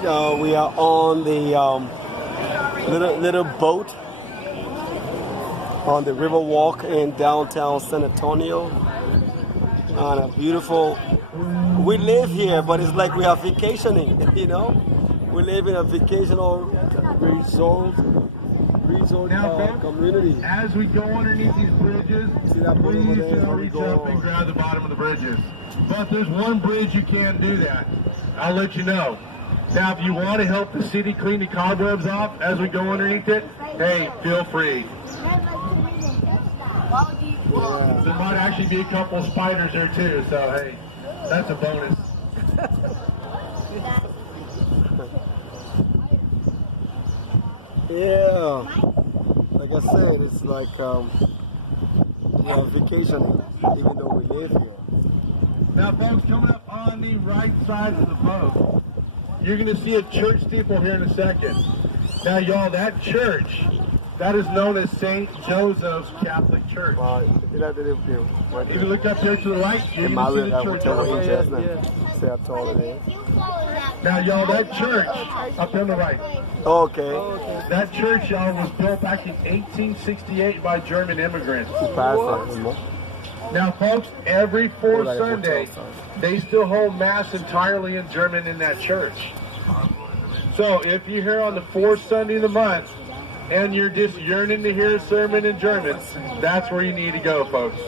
tonight. We are on the little boat on the river walk in downtown San Antonio. On a beautiful. We live here, but it's like we are vacationing. You know, we live in a vacational resort community. As we go underneath these bridges, please don't reach up and grab the bottom of the bridges. But there's one bridge you can't do that. I'll let you know. Now, if you want to help the city clean the cobwebs off as we go underneath it, hey, feel free. There might actually be a couple of spiders there too, so hey, that's a bonus. Yeah, like I said, it's like we are vacationing, even though we live here. Now, folks, coming up on the right side of the boat, you're going to see a church steeple here in a second. Now, y'all, that church, that is known as St. Joseph's Catholic Church. If you look up here to the right, you're going to see the church over here. See how tall it is. Now, y'all, that church up on the right. Okay. That church, y'all, was built back in 1868 by German immigrants. Now, folks, every fourth Sunday, they still hold Mass entirely in German in that church. So, if you're here on the fourth Sunday of the month, and you're just yearning to hear a sermon in German, that's where you need to go, folks.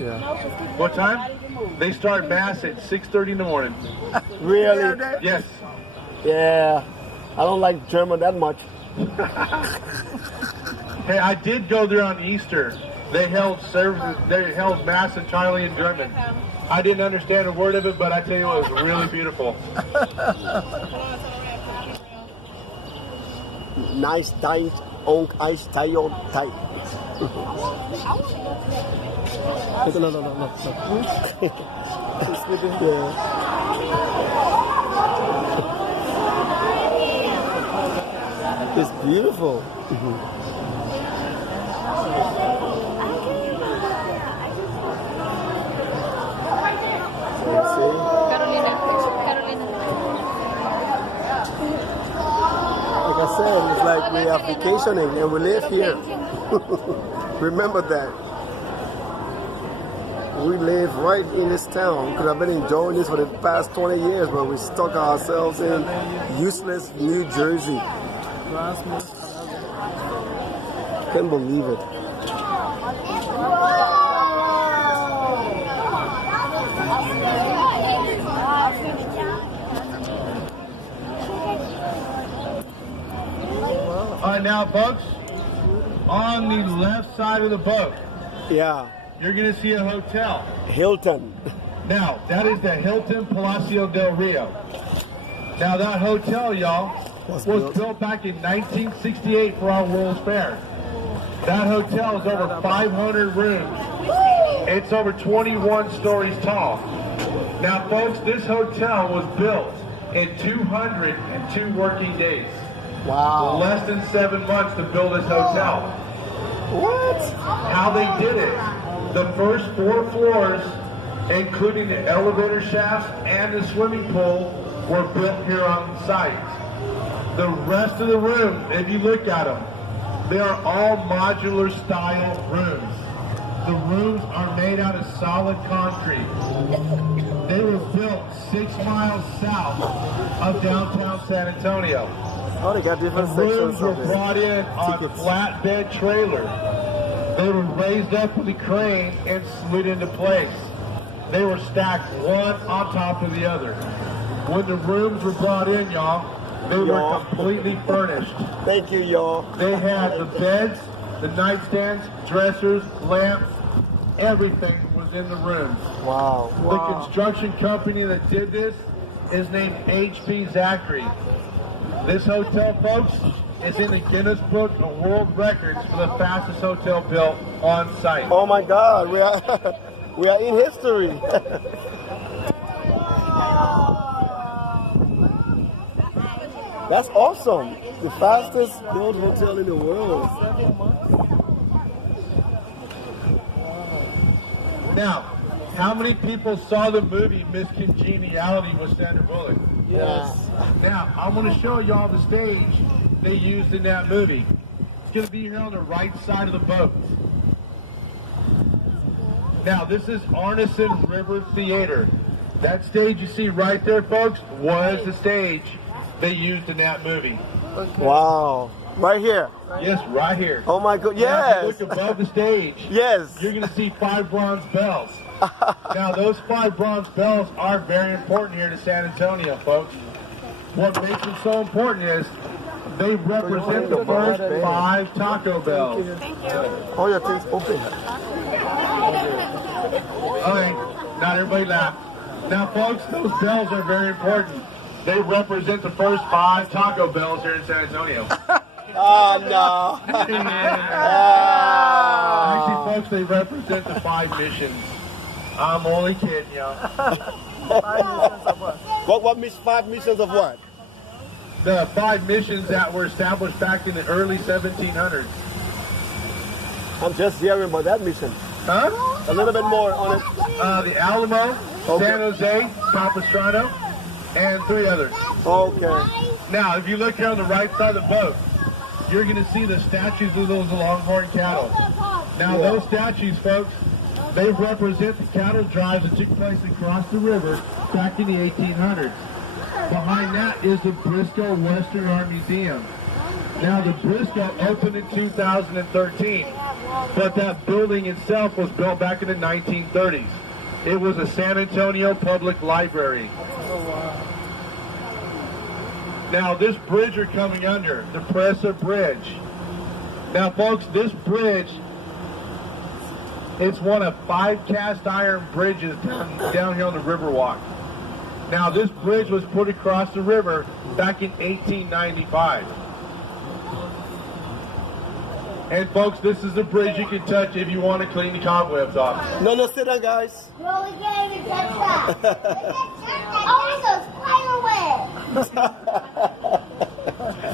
Yeah. What time? They start Mass at 6:30 in the morning. Really? Yes. Yeah. I don't like German that much. Hey, I did go there on Easter. They held services. They held Mass entirely in German. I didn't understand a word of it, but I tell you, it was really beautiful. Nice tight on ice tight. No. It's beautiful. Carolina. Like I said, it's like we are vacationing and we live here. Remember that. We live right in this town because I've been enjoying this for the past 20 years, but we stuck ourselves in useless New Jersey. Can't believe it. All right, now, folks, on the left side of the boat, Yeah. you're going to see a hotel. Hilton. Now, that is the Hilton Palacio del Rio. Now, that hotel, y'all, was built back in 1968 for our World's Fair. That hotel is over 500 rooms. It's over 21 stories tall. Now, folks, this hotel was built in 202 working days. Wow. Less than 7 months to build this hotel. What? How they did it. The first 4 floors, including the elevator shafts and the swimming pool, were built here on site. The rest of the rooms, if you look at them, they are all modular style rooms. The rooms are made out of solid concrete. They were built 6 miles south of downtown San Antonio. Oh, they got different The sections rooms were of brought in on flatbed trailers. They were raised up with a crane and slid into place. They were stacked one on top of the other. When the rooms were brought in, y'all, they were completely furnished. Thank you, y'all. They had the beds, the nightstands, dressers, lamps, everything was in the rooms. Wow. The construction company that did this is named H.B. Zachary. This hotel, folks, is in the Guinness Book of World Records for the fastest hotel built on site. Oh my God, we are in history. That's awesome. The fastest built hotel in the world. Now, How many people saw the movie Miss Congeniality with Sandra Bullock? Yes. Now, I'm going to show y'all the stage they used in that movie. It's going to be here on the right side of the boat. Now, this is Arneson River Theater. That stage you see right there, folks, was the stage they used in that movie. Wow. Right here. Yes, right here. Oh my God. Now, Yes. if you look above the stage, Yes. you're going to see 5 bronze bells. Now, those 5 bronze bells are very important here to San Antonio, folks. What makes them so important is they represent the first 5 Taco Bells. Oh, your thing's open. Okay, not everybody laugh. Now, folks, those bells are very important. They represent the first 5 Taco Bells here in San Antonio. Oh, no. Actually, folks, they represent the 5 missions. I'm only kidding, y'all. What 5 missions of what? The 5 missions that were established back in the early 1700s. I'm just hearing about that mission. Huh? A little bit more on it. The Alamo, Okay. San Jose, Capistrano, and 3 others. Okay. Now, if you look here on the right side of the boat, you're going to see the statues of those longhorn cattle. Now, those statues, folks, they represent the cattle drives that took place across the river back in the 1800s. Behind that is the Briscoe Western Army Museum. Now, the Briscoe opened in 2013, but that building itself was built back in the 1930s. It was a San Antonio Public Library. Now, this bridge you're coming under, the Presa Bridge. Now, folks, this bridge, it's one of 5 cast iron bridges down here on the Riverwalk. Now, this bridge was put across the river back in 1895. And folks, this is the bridge you can touch if you want to clean the cobwebs off. No, sit down, guys. No, we can't even touch that. Oh, it's a spider web.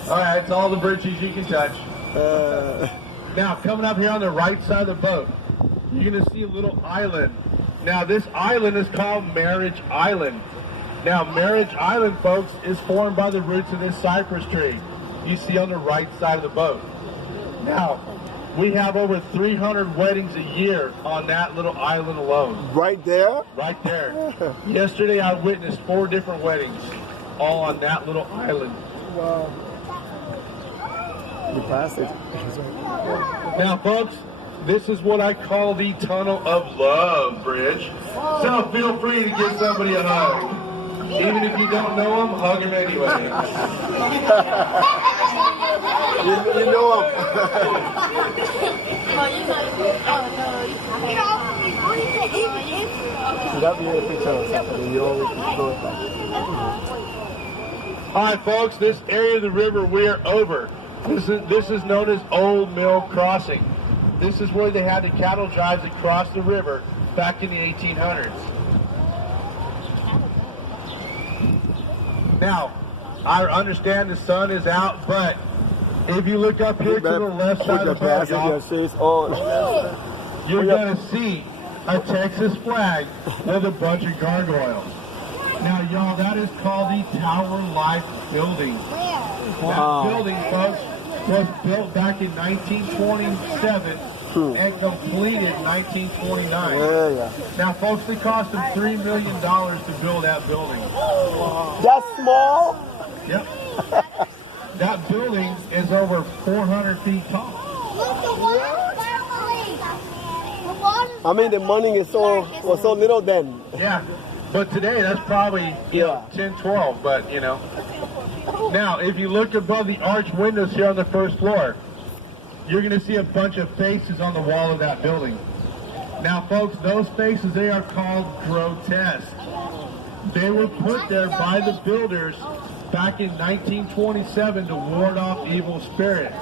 All right, it's all the bridges you can touch. Now, coming up here on the right side of the boat, you're going to see a little island. Now, this island is called Marriage Island. Now, Marriage Island, folks, is formed by the roots of this cypress tree you see on the right side of the boat. Now, we have over 300 weddings a year on that little island alone. Right there? Right there. Yesterday, I witnessed 4 different weddings, all on that little island. Wow. The passage. Now, folks, this is what I call the Tunnel of Love Bridge. So feel free to give somebody a hug. Even if you don't know them, hug them anyway. You know him. That'd be a picture or something. You always go with that. All right, folks, this area of the river we're over. This is known as Old Mill Crossing. This is where they had the cattle drives that crossed the river back in the 1800s. Now, I understand the sun is out, but if you look up here to the left side of the boat, y'all, you're going to see a Texas flag with a bunch of gargoyles. Now, y'all, that is called the Tower Life Building. That building, folks, was built back in 1927 and completed in 1929. Now, folks, it cost them $3 million to build that building. That's small? Yep. That building is over 400 feet tall. Look, the water's bubbling. The water's I mean, the money was so little then. Yeah. But today, that's probably, 10, 12, but, Now, if you look above the arch windows here on the first floor, you're going to see a bunch of faces on the wall of that building. Now, folks, those faces, they are called grotesque. They were put there by the builders back in 1927 to ward off evil spirits.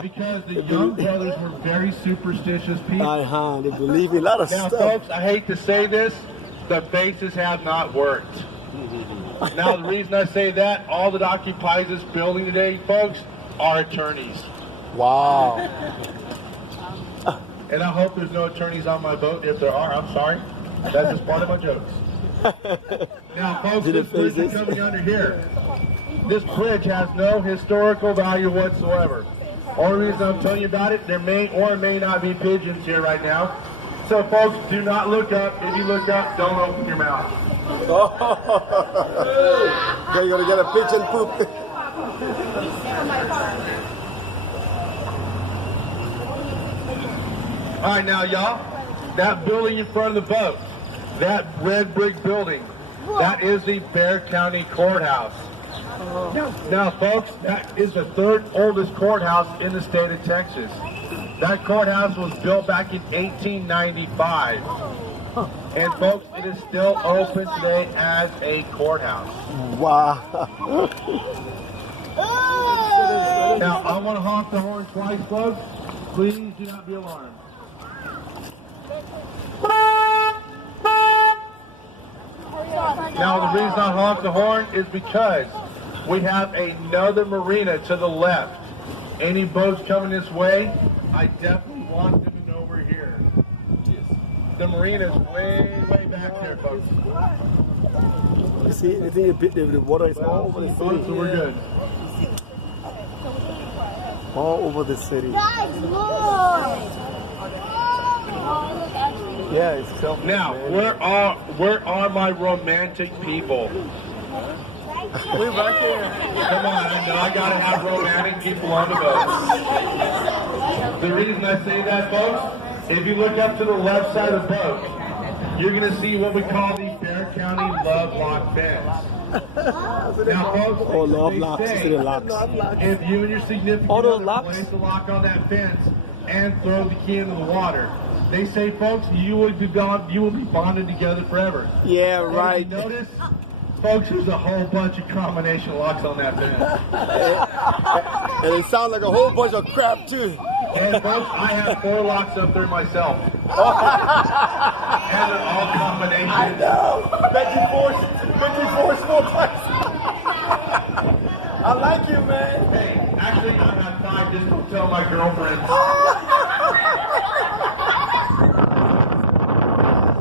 Because the Young brothers were very superstitious people. They believe in a lot of Now, stuff. folks, I hate to say this, the faces have not worked. Now, the reason I say that, all that occupies this building today, folks, are attorneys. Wow. And I hope there's no attorneys on my boat. If there are, I'm sorry. That's just part of my jokes. Now, folks, See the this bridge is faces? coming under here. This bridge has no historical value whatsoever. Only reason I'm telling you about it, there may or may not be pigeons here right now. So, folks, do not look up. If you look up, don't open your mouth. You're gonna get a pigeon poop. All right, now, y'all, that building in front of the boat, that red brick building, that is the Bexar County Courthouse. Now, folks, that is the third oldest courthouse in the state of Texas. That courthouse was built back in 1895. And, folks, it is still open today as a courthouse. Wow. Now, I want to honk the horn twice, folks. Please do not be alarmed. Now, the reason I honk the horn is because we have another marina to the left. Any boats coming this way, I definitely want them to know we're here. The marina is way, way back there, folks. You see, I think the water is all over the So city. we're good. All over the city. Guys, look. Yeah, it's self. Now, where are my romantic people? We're back here. Come on, I know I gotta have romantic people on the boat. The reason I say that, folks, if you look up to the left side of the boat, you're gonna see what we call the Bexar County Love Lock fence. Now, folks, Oh, love they locks. say You see the locks. if you and your significant All those other locks? place a lock on that fence and throw the key into the water, they say, folks, you will be bonded together forever. Yeah, And right. if you notice, folks, there's a whole bunch of combination locks on that fence. And it sounds like a whole bunch of crap too. And folks, I have 4 locks up there myself. And they're all combinations. Betty Force 4 times. I like you, man. Hey, actually, I have 5 just to tell my girlfriends.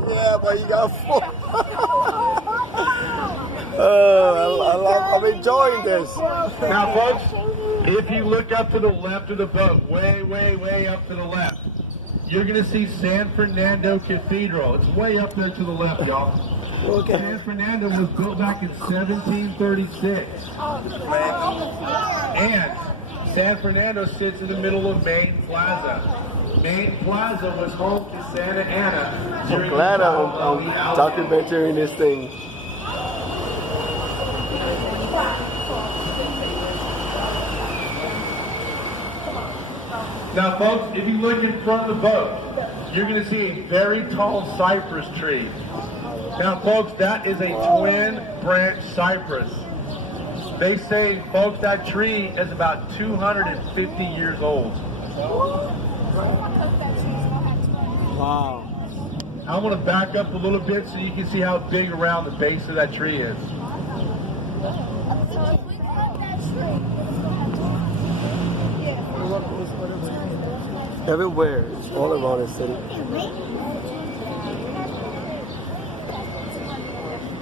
Yeah, but you got 4. I'm enjoying this. Now, folks, if you look up to the left of the boat, way, way, way up to the left, you're going to see San Fernando Cathedral. It's way up there to the left, y'all. Okay. San Fernando was built back in 1736. And San Fernando sits in the middle of Main Plaza. Main Plaza was home to Santa Ana. I'm glad I'm documenting this thing. Now, folks, if you look in front of the boat, you're going to see a very tall cypress tree. Now, folks, that is a twin branch cypress. They say, folks, that tree is about 250 years old. Wow. I want to back up a little bit so you can see how big around the base of that tree is. So if we cut that tree, Everywhere. It's all around the city.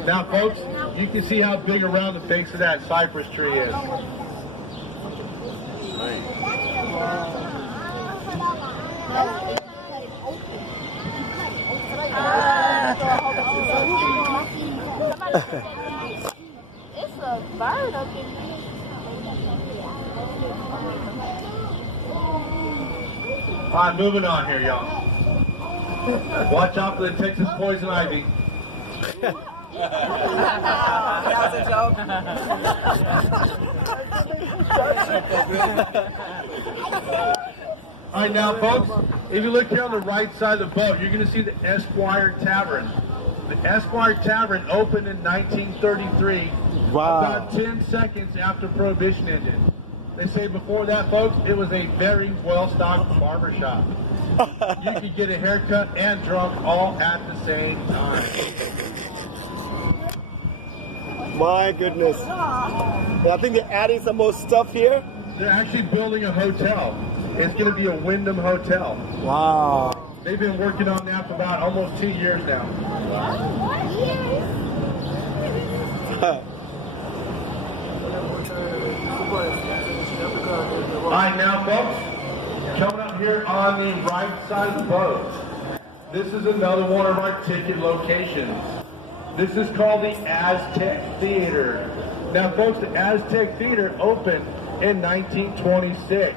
Now, folks, you can see how big around the base of that cypress tree is. It's a bird up in here. All right, moving on here, y'all. Watch out for the Texas poison ivy. That was a joke. All right, now, folks, if you look here on the right side of the boat, you're going to see the Esquire Tavern. The Esquire Tavern opened in 1933, Wow. about 10 seconds after Prohibition ended. They say before that, folks, it was a very well-stocked barber shop. You could get a haircut and drunk all at the same time. My goodness. I think they're adding some more stuff here. They're actually building a hotel. It's going to be a Wyndham Hotel. Wow. They've been working on that for about almost 2 years now. All right, now, folks, coming up here on the right side of the boat, this is another one of our ticket locations. This is called the Aztec Theater. Now, folks, the Aztec Theater opened in 1926.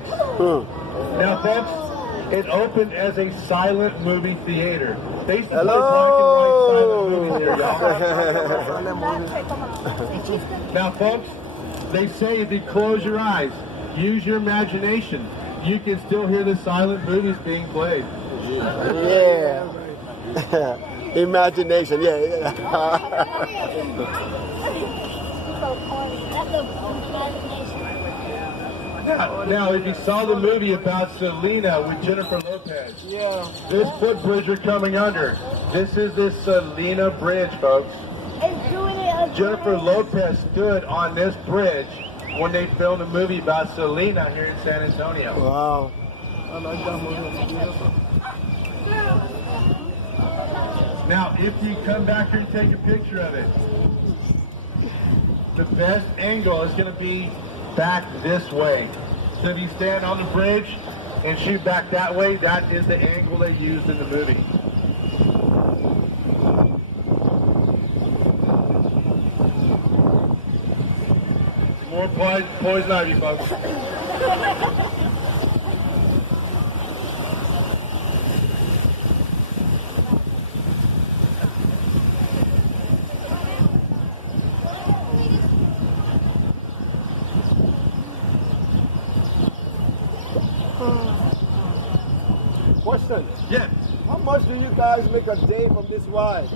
Now, folks, it opened as a silent movie theater. They used to play black and white silent movies here, y'all. Now, folks, they say if you close your eyes, use your imagination, you can still hear the silent movies being played. Yeah. Imagination, yeah. Now, if you saw the movie about Selena with Jennifer Lopez, this footbridge you're coming under, this is the Selena Bridge, folks. Jennifer Lopez stood on this bridge when they filmed a movie about Selena here in San Antonio. Wow. Now, if you come back here and take a picture of it, the best angle is going to be back this way. So if you stand on the bridge and shoot back that way, that is the angle they used in the movie. More poison ivy, folks. Question. Yeah. How much do you guys make a day from this ride?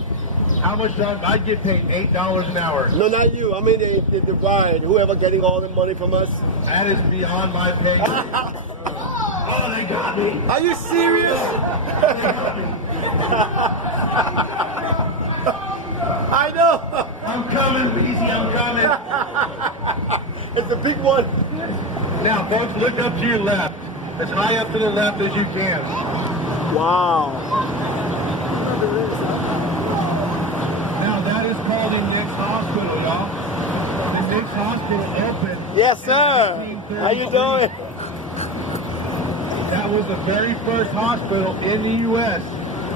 How much do I get paid? $8 an hour. No, not you. I mean the ride. Whoever getting all the money from us. That is beyond my pay grade. Oh, they got me. Are you serious? I know. I'm coming, BZ, I'm coming. It's a big one. Now, folks, look up to your left. As high up to the left as you can. Wow. Now, that is called the Nix Hospital, y'all. The Nix Hospital opened. Yes, sir. How you doing? That was the very first hospital in the U.S.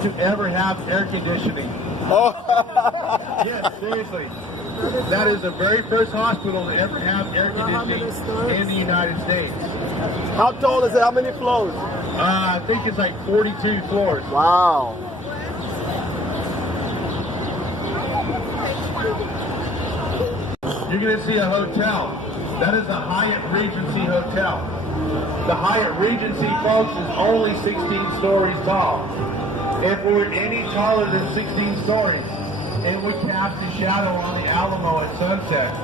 to ever have air conditioning. Oh. Yes, seriously. That is the very first hospital to ever have air conditioning in the United States. How tall is it? How many floors? I think it's like 42 floors. Wow. You're going to see a hotel. That is the Hyatt Regency Hotel. The Hyatt Regency, folks, is only 16 stories tall. If we were any taller than 16 stories, it would cast a shadow on the Alamo at sunset.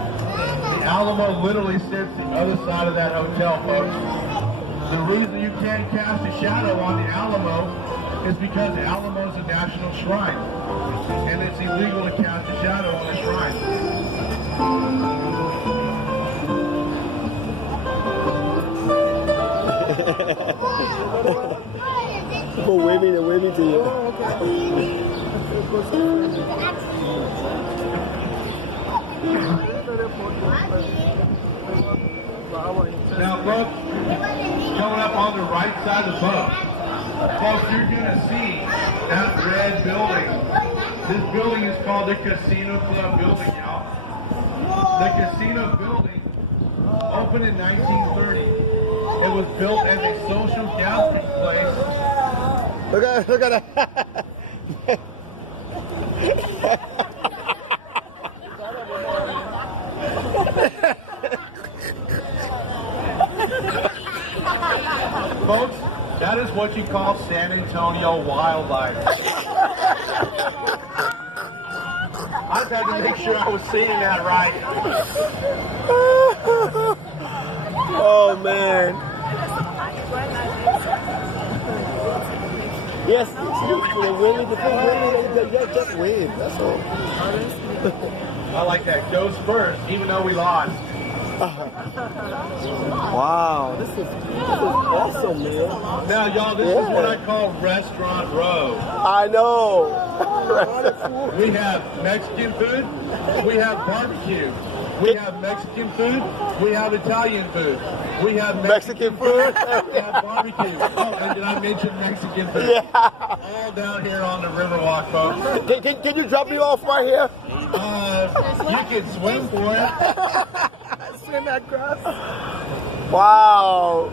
The Alamo literally sits the other side of that hotel, folks. The reason you can't cast a shadow on the Alamo is because the Alamo is a national shrine, and it's illegal to cast a shadow on a shrine. People waving and waving to you. Now, folks, coming up on the right side of the boat, folks, you're going to see that red building. This building is called the Casino Club building, y'all. The Casino building opened in 1930. It was built as a social gathering place. Look at that. Folks, that is what you call San Antonio wildlife. I just had to make sure I was seeing that right. Oh man. Yes, the wind, the thing, just wind. That's all. I like that. Goes first, even though we lost. Wow, this is awesome, man. Now, y'all, this is what I call Restaurant Row. I know. We have Mexican food. We have barbecue. We have Mexican food. We have Italian food. We have Mexican food. We have barbecue. Oh, and did I mention Mexican food? Yeah. All down here on the Riverwalk, folks. Can you drop me off right here? You can swim for it. Swim across. Wow.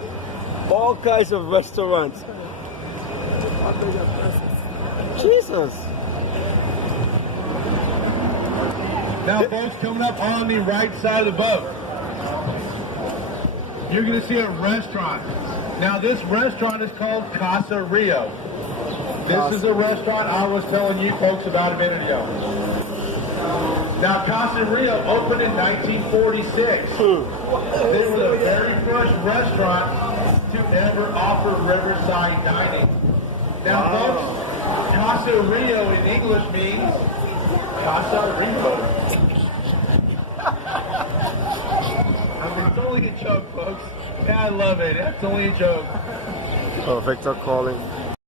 All kinds of restaurants. Jesus. Now, folks, coming up on the right side of the boat, you're going to see a restaurant. Now, this restaurant is called Casa Rio. This is a restaurant I was telling you folks about a minute ago. Now, Casa Rio opened in 1946. They were the very first restaurant to ever offer riverside dining. Now, folks, Casa Rio in English means Casa Rio. It's only a joke, folks. Yeah, I love it. It's only a joke. Oh, Victor calling.